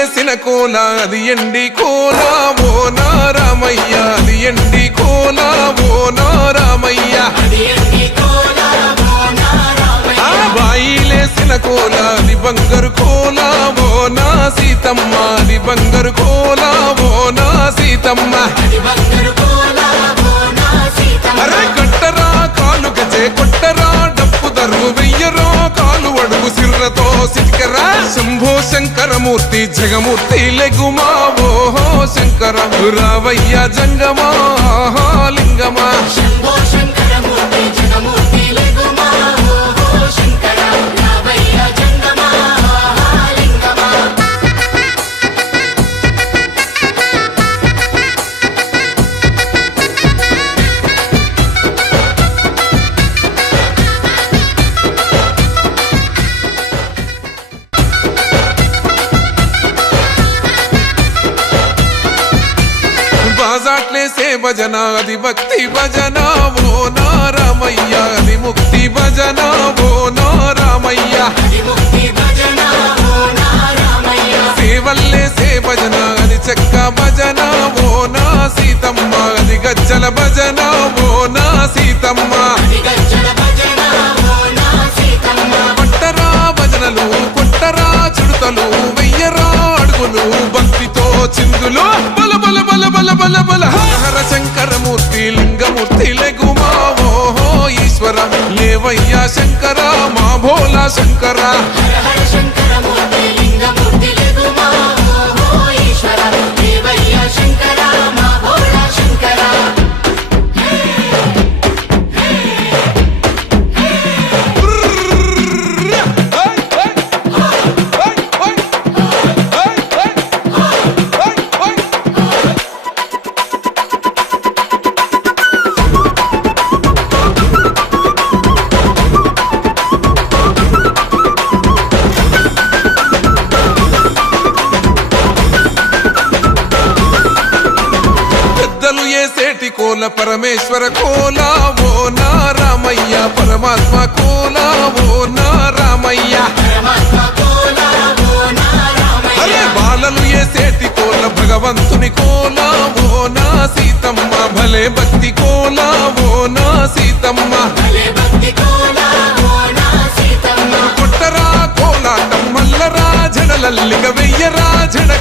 ఏసిన కోల అది ఎండి కోల ఓ నారామయ్య అది ఎండి కోల ఓ నారామయ్య బాయిలేసిన కోల అది బంగారు కోల ఓ నా సీతమ్మ అది బంగారు కోల ఓ నా సీతమ్మ అరే కట్టరా కాలు గజే కొట్టరా డప్పు దరువు వెయ్యరో కాలు అడుగు సిర్రతో సిటికరా శంభో శంకరమూర్తి జగమూర్తి లెగుమా ఓహో శంకర రావయ్య జంగమా లింగమా శంభో శంకరమూర్తి జగమూర్తి లెగుమా ఓహో శంకర రావయ్య జంగమా లింగమా బాజాట్లేసే భజన అది భక్తి భజన ఓ నారామయ్య అది ముక్తి భజన ఓ నారామయ్య సేవల్లేసే భజన అది చెక్క భజన ఓ నా సీతమ్మ అది గజ్జల భజన ఓ నా సీతమ్మ కొట్టరా భజనలు కొట్టరా చుడతలు వెయ్యరా అడుగులు భక్తితో చిందులు బల బల బల బల బల బల హర శంకరమూర్తి లింగమూర్తి లెగుమా ఓహో ఈశ్వర లేవయ్యా శంకర మా భోలా శంకర శంకరమూర్తి లింగమూర్తి లెగుమా ఓహో ఈశ్వర లేవయ్యా శంకర మా భోలా శంకర ఏసేటి కోల పరమేశ్వర కోల ఓ నారామయ్య పరమాత్మ కోల ఓ నారామయ్య అరే బాలలు ఏసేటి కోల భగవంతుని కోల ఓ నా సీతమ్మ భలే భక్తి కోల ఓ నా సీతమ్మ కొట్టరా కోలాటం మల్లరా జడలల్లిగ వెయ్యరా జడ